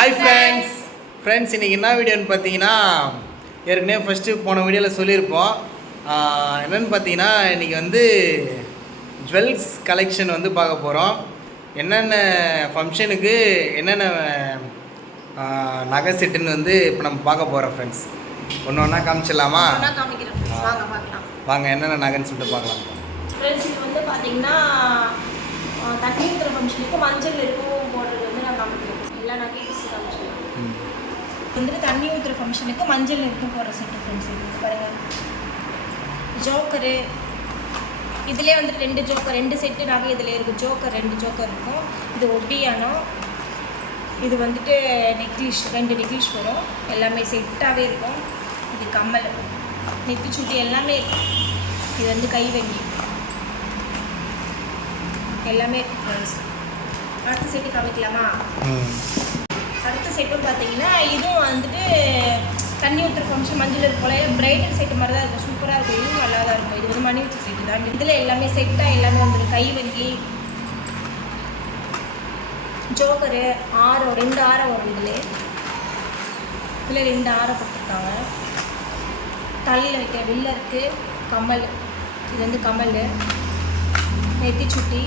Hi friends friends இன்றைக்கி என்ன வீடியோன்னு பார்த்தீங்கன்னா ஏற்கனவே ஃபஸ்ட்டு போன வீடியோவில் சொல்லியிருப்போம். என்னன்னு பார்த்தீங்கன்னா இன்றைக்கி வந்து ஜுவல்ஸ் கலெக்ஷன் வந்து பார்க்க போகிறோம் என்னென்ன ஃபங்க்ஷனுக்கு என்னென்ன நகை செட்டுன்னு வந்து இப்போ நம்ம பார்க்க போகிறோம் ஃப்ரெண்ட்ஸ் ஒன்று ஒன்றா காமிச்சிடலாமா. வாங்க பார்க்கலாம். வாங்க என்னென்ன நகைன்னு சொல்லிட்டு பார்க்கலாம். ஃப்ரெண்ட்ஸ் இது வந்து பார்த்தீங்கன்னா தண்ணி ஃபங்க்ஷனுக்கு மஞ்சள் இருக்கும் போடுறது வந்து நான் காமிக்கிறேன். வந்துட்டு தண்ணி ஊற்றுற ஃபங்க்ஷனுக்கு மஞ்சள் இருக்கும் போடுற செட்டு ஃப்ரெண்ட்ஸ் இது பாருங்க. ஜோக்கரு. இதுலேயே வந்துட்டு ரெண்டு ஜோக்கர் ரெண்டு செட்டு நகை இதில் இருக்குது ஜோக்கர் ரெண்டு ஜோக்கர் இருக்கும். இது ஒட்டியானம் இது வந்துட்டு நெக்லிஷ் ரெண்டு நெக்லிஷ் வரும். எல்லாமே செட்டாகவே இருக்கும். இது கம்மல். நெத்தி சுட்டி எல்லாமே இருக்கும். இது வந்து கை வங்கி எல்லாமே ஃப்ரெண்ட்ஸ் அடுத்த செட்டு காமிக்கலாமா? அடுத்த செட்டும் பார்த்தீங்கன்னா இதுவும் வந்துட்டு தண்ணி ஊற்றுற ஃபங்க்ஷன் மஞ்சள் போல பிரைடல் செட்டு மாதிரி தான் இருக்கும். சூப்பராக இருக்கும். இதுவும் நல்லா தான் இருக்கும். இது வந்து மணி ஊற்று செட்டு தான். இதில் எல்லாமே செட்டாக எல்லாமே வந்துடும். கை வங்கி ஜோக்கரு ஆரம் ரெண்டு ஆரம் வரும் இதில். இதில் ரெண்டு ஆரம் கொடுத்துருக்காங்க தலையில் வைக்க வில்ல இருக்குது கம்மல். இது வந்து கம்மல். நெத்தி சுட்டி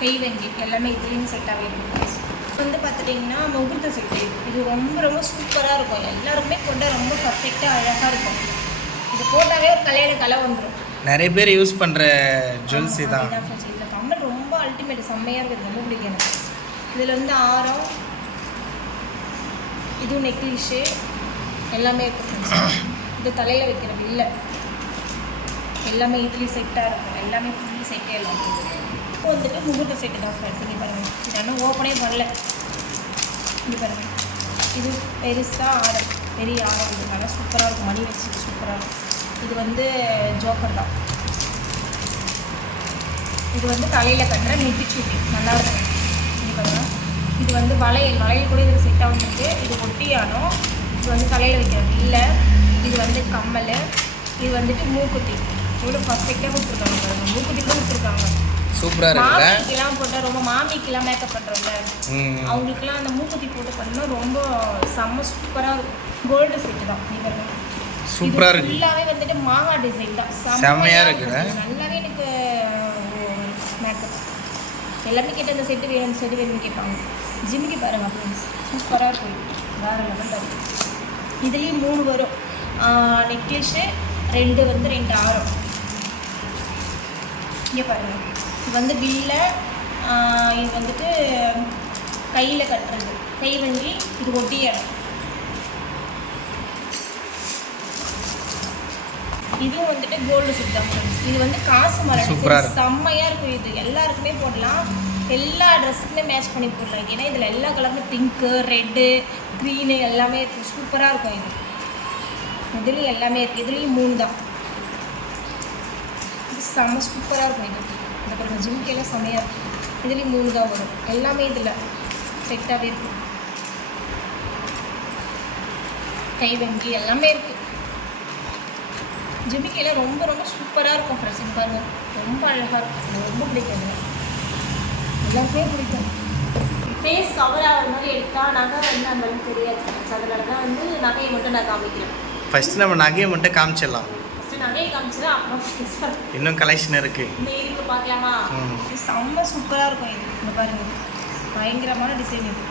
கை வங்கி எல்லாமே இதுலேயும் செட்டாகவே இருக்கும் இது வந்து பார்த்துட்டிங்கன்னா முகூர்த்த செட்டு இது ரொம்ப ரொம்ப சூப்பராக இருக்கும். எல்லாருக்குமே கொண்டா ரொம்ப பர்ஃபெக்டாக அழகாக இருக்கும். இது போட்டாவே ஒரு கல்யாண கலை வந்துடும் நிறைய பேர் யூஸ் பண்ணுற ஜுவல்ஸ் தான் இதில் கம்மல் ரொம்ப அல்டிமேட் செம்மையாக இருக்குது. ரொம்ப பிடிக்கும் எனக்கு. இதில் வந்து ஆரம் இதுவும் நெக்லிஷு எல்லாமே இருக்குது friends. இது தலையில் வைக்கிற வில்ல. எல்லாமே இதுலேயும் செட்டாக இருக்கும். எல்லாமே ஃபுல் செட்டே எல்லாம் இப்போ வந்துட்டு முகூர்த்த செட்டு தான் ஃப்ரெண்ட்ஸ் இங்கே பாருங்கள் இது ஆனால் ஓப்பனே பண்ணல இங்கே பாருங்கள் இது பெருசாக ஆரம் பெரிய ஆரம் இது. நல்லா சூப்பராக இருக்கும். மணி வச்சு சூப்பராக இருக்கும். இது வந்து ஜோக்கர் தான். இது வந்து தலையில் கட்டுற நெத்திச்சூட்டி நல்லா இருக்கும். இங்கே பாருங்கள் இது வந்து வளையல். வளையல் கூட இதுக்கு செட் ஆகிருக்கு இது ஒட்டியானோ இது வந்து தலையில் வைக்கிற இல்லை. இது வந்து கம்மல். இது வந்துட்டு மூக்குத்தி. இவ்வளோ பர்ஃபெக்டாக கொடுத்துருக்காங்க பாருங்க. மூக்குத்தி கூட கொடுத்துருக்காங்க. சூப்பராக இருக்குல்ல? மாமிக்கெல்லாம் போட்டால் ரொம்ப மாமிக்கெல்லாம் மேக்கப் பண்ணுறோம்ல ம். அவங்களுக்குலாம் அந்த மூக்குத்தி போட்டு பண்ணா ரொம்ப செம்ம சூப்பராக இருக்கும். கோல்டு செட்டு தான் நீ பாருங்க. சூப்பராக இருக்கு. ஃபுல்லாகவே வந்துட்டு மாங்காய் டிசைன் தான். செம்மையா இருக்குல்ல? நல்லாவே எனக்கு மேக்கப் எல்லாமே கேட்ட இந்த செட்டு வேணும் செட்டு வேணும்னு கேட்பாங்க. ஜிம்முக்கு பாருங்க ஃப்ரெண்ட்ஸ் சூப்பராக இருக்கும் வேறு லெவல் தான் இதுலேயும் மூணு வரும். நெக்லஸு ரெண்டு வந்து ரெண்டு ஆரம். இங்கே பாருங்க. இது வந்து வில்ல இது வந்துட்டு கையில் கட்டுறது. கை வங்கி இது ஒட்டிய இடம். இதுவும் வந்துட்டு கோல்டு friends. இது வந்து காசு மலை சூப்பரா design. இருக்கு. செம்மையா இருக்கும் இது. எல்லாருக்குமே போடலாம். எல்லா ட்ரெஸ்ஸுக்குமே மேட்ச் பண்ணி போடலாம். ஏன்னா இதில் எல்லா கலருமே பிங்க்கு ரெட்டு க்ரீனு எல்லாமே இருக்குது சூப்பராக இருக்கும் இது. இதுலேயும் எல்லாமே இருக்குது இதுலேயும் மூணு தான். இது செம்ம சூப்பராக இருக்கும் இது. இந்த பாருங்க ஜிம்கெல்லாம் செம்மையாக இருக்கும். இதுலேயும் மூணு தான் வரும். எல்லாமே இதில் செட்டாகவே இருக்கும். கை வங்கி எல்லாமே இருக்குது ஜிமிக்கையில் ரொம்ப ரொம்ப சூப்பராக இருக்கும் ஃப்ரெண்ட்ஸ் இது பாருங்க. ரொம்ப அழகாக இருக்கும். எனக்கு ரொம்ப பிடிக்கும் இது எல்லாருக்குமே பிடிக்கும். ஃபேஸ் கவர் ஆகிற மாதிரி எடுத்தால் நகை வந்து அந்த அளவுக்கு தெரியாது. அதனால தான் வந்து நகையை மட்டும் நான் காமிக்கிறேன். ஃபஸ்ட்டு நம்ம நகையை மட்டும் காமிச்சிடலாம். ஃபஸ்ட்டு நகையை காமிச்சிடும் அப்புறம் இன்னும் கலெக்ஷன் இருக்குது பார்க்கலாமா. இது செம்ம சூப்பராக இருக்கும் இது. இந்த பாருங்க. பயங்கரமான டிசைன் இது.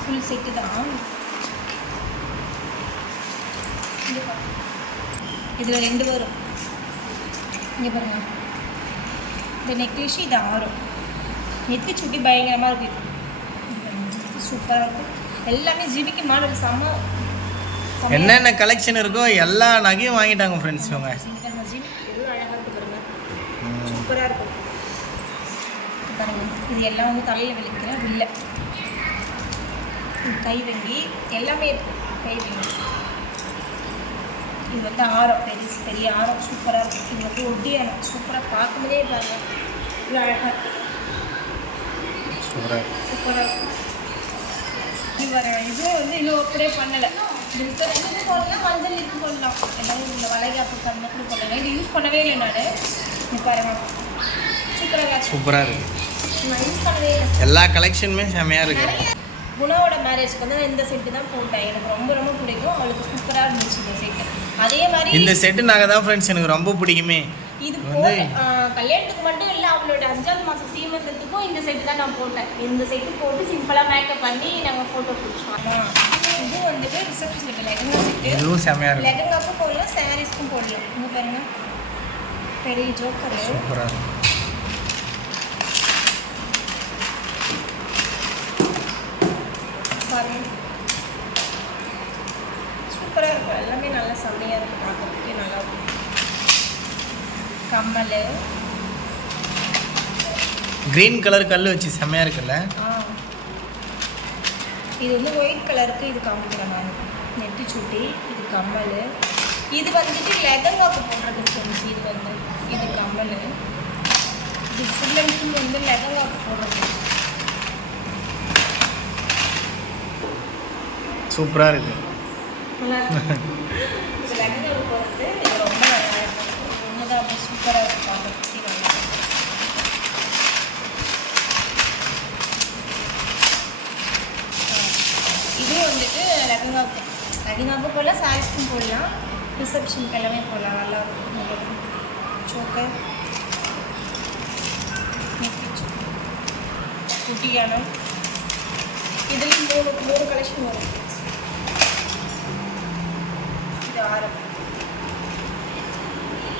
ஃபுல் செட்டு தான். இதில் ரெண்டு வரும். இங்கே பாருங்க. இந்த நெக்லஸ் இது ஆறும். நெத்தி சுட்டி பயங்கரமாக இருக்கு சூப்பராக இருக்கும். எல்லாமே ஜிமிக்கு மாடல் செம்ம என்னென்ன கலெக்ஷன் இருக்கோ எல்லா நகையும் வாங்கிட்டாங்க ஃப்ரெண்ட்ஸ் இவங்க. சூப்பராக இருக்கும். இது எல்லாம் வந்து தலையில் விழுக்கிற வில்லை. கை வங்கி எல்லாமே இருக்கும் கை வங்கி. இது வந்து ஆரம் பெரிய பெரிய ஆரம். சூப்பராக இருக்கும் இது வந்து ஒட்டியானம் சூப்பராக பார்க்கும்போதே பாருங்க. இவ்வளோ அழகாக இருக்கு. சூப்பராக சூப்பராக இருக்கும் இது வர இதுவும் வந்து இன்னும் ஒப்பரே பண்ணலை. மஞ்சள் இது போடலாம். எல்லாரும் இந்த வளைகாப்பு கண்ணு கூட போடலாம். இது யூஸ் பண்ணவே இல்லை நான். சூப்பராக இருக்குது எல்லா கலெக்ஷனுமே செம்மையாக இருக்குது நிறைய குணாவோட மேரேஜ்க்கு வந்து இந்த செட்டு தான் போட்டேன். எனக்கு ரொம்ப ரொம்ப பிடிக்கும். அவளுக்கு சூப்பராக இருந்துச்சு இந்த செட்டு அதே மாதிரி இந்த செட்டு நகை தான் ஃப்ரெண்ட்ஸ் எனக்கு ரொம்ப பிடிக்குமே. இது வந்து- கல்யாணத்துக்கு மட்டும் இல்லை அவளோட அஞ்சாவது மாதம் சீமந்தத்துக்கும் இந்த செட்டு தான் நான் போட்டேன். இந்த செட்டு போட்டு சிம்பிளாக மேக்கப் பண்ணி நாங்கள் ஃபோட்டோ பிடிச்சோம். இது வந்துட்டு ரிசப்ஷனுக்கு லெகங்கா செட்டு இதுவும் செமையாக இருக்கும் லெகங்காக்கும் போடலாம் சாரீஸ்க்கும் போடலாம். இங்கே பாருங்க. பெரிய ஜோக்கரு சூப்பராக இருக்கும் பாருங்க சூப்பராக இருக்கும் எல்லாமே நல்லா செம்மையாக இருக்கும் பார்க்கறதுக்கே நல்லா இருக்கும் கம்மல். க்ரீன் கலர் கல் வச்சு செமையாக இருக்குல்ல? இது வந்து ஒயிட் கலருக்கு இது காமிக்கிறேன் நான் நெட்டி சுட்டி இது கம்மல். இது வந்துட்டு லெகங்காக்கு போடுறது ஃப்ரெண்ட்ஸ் இது வந்து இது கம்மல் இது ஃபுல் அண்ட் ஃபுல் வந்து லெகங்காக்கு போடுறது. சூப்பராக இருக்கு. இது லெகங்காக்கு போடுறது. ரொம்ப நல்லா இருக்கும் ஒன்று அப்படியே சூப்பராக இருக்கும். இது வந்துட்டு லெகங்காக்கு லெகங்காக்கு போடலாம் சாரீஸ்க்கும் போடலாம். ரிசப்ஷனுக்கு எல்லாமே போடலாம். நல்லா இருக்கும். சோக்கர் குட்டியான. இதுலேயும் மூணு மூணு கலெக்ஷன் வரும். இது ஆரம்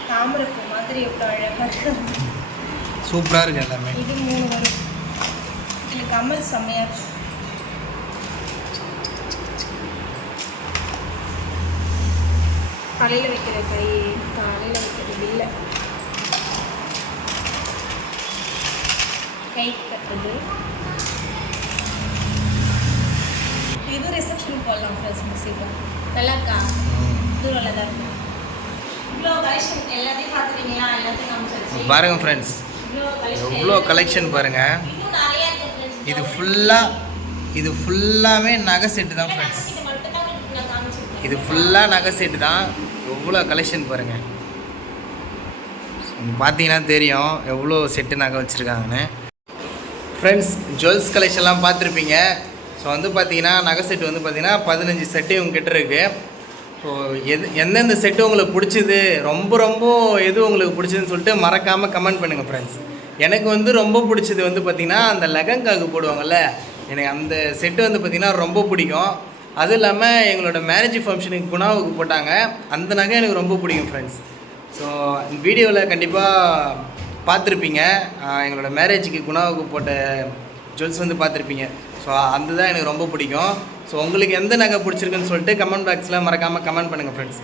தாமரைப்பூ மாதிரி எவ்வளோ அழகாக இருக்கு. சூப்பராக இருக்குது எல்லாமே. இது மூணு வரும். இதில் கமல் செம்மையாக இருக்கும் தலையில் வைக்கிற கை தலையில் வைக்கிற வில்லை கை கட்டுறது இது ரிசப்ஷன் போடலாம் ஃப்ரெண்ட்ஸ் மியூசிக்காக நல்லா இருக்கா? இது நல்லா தான் இருக்கும் இவ்வளோ கலெக்ஷன் எல்லாத்தையும் பார்த்துட்டீங்களா? எல்லாத்தையும் காமிச்சாச்சு. பாருங்கள் ஃப்ரெண்ட்ஸ் எவ்வளோ கலெக்ஷன் friends. இது ஃபுல்லாக இது ஃபுல்லாமே நகை செட்டு தான் ஃப்ரெண்ட்ஸ். இது ஃபுல்லாக நகை செட்டு தான். எவ்வளோ கலெக்ஷன் பாருங்கள் பார்த்தீங்கன்னா தெரியும் எவ்வளோ செட்டு நகை வச்சுருக்காங்கன்னு. ஃப்ரெண்ட்ஸ் ஜுவல்ஸ் கலெக்ஷன்லாம் பார்த்துருப்பீங்க. ஸோ வந்து பார்த்தீங்கன்னா நகை செட்டு வந்து பார்த்தீங்கன்னா பதினஞ்சு செட்டு உங்ககிட்ட இருக்குது ஸோ எது எந்தெந்த செட்டு உங்களுக்கு பிடிச்சிது ரொம்ப ரொம்ப எது உங்களுக்கு பிடிச்சதுன்னு சொல்லிட்டு மறக்காமல் கமெண்ட் பண்ணுங்கள் ஃப்ரெண்ட்ஸ் எனக்கு வந்து ரொம்ப பிடிச்சது வந்து பார்த்திங்கன்னா அந்த லெகங்காக்கு போடுவாங்கள்ல எனக்கு அந்த செட்டு வந்து பார்த்திங்கன்னா ரொம்ப பிடிக்கும். அதுவும் இல்லாமல் எங்களோட மேரேஜ் ஃபங்க்ஷனுக்கு குணாவுக்கு போட்டாங்க. அந்த நகை எனக்கு ரொம்ப பிடிக்கும் ஃப்ரெண்ட்ஸ் ஸோ வீடியோவில் கண்டிப்பாக பார்த்துருப்பீங்க. எங்களோட மேரேஜுக்கு குணாவுக்கு போட்ட ஜுவல்ஸ் வந்து பார்த்துருப்பீங்க. ஸோ அந்த தான் எனக்கு ரொம்ப பிடிக்கும். ஸோ உங்களுக்கு எந்த நகை பிடிச்சிருக்குன்னு சொல்லிட்டு கமெண்ட் பாக்ஸில் மறக்காமல் கமெண்ட் பண்ணுங்கள் ஃப்ரெண்ட்ஸ்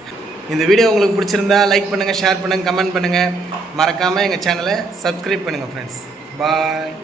இந்த வீடியோ உங்களுக்கு பிடிச்சிருந்தா லைக் பண்ணுங்கள் ஷேர் பண்ணுங்கள் கமெண்ட் பண்ணுங்கள் மறக்காமல் எங்கள் சேனலை சப்ஸ்கிரைப் பண்ணுங்கள் ஃப்ரெண்ட்ஸ் பாய்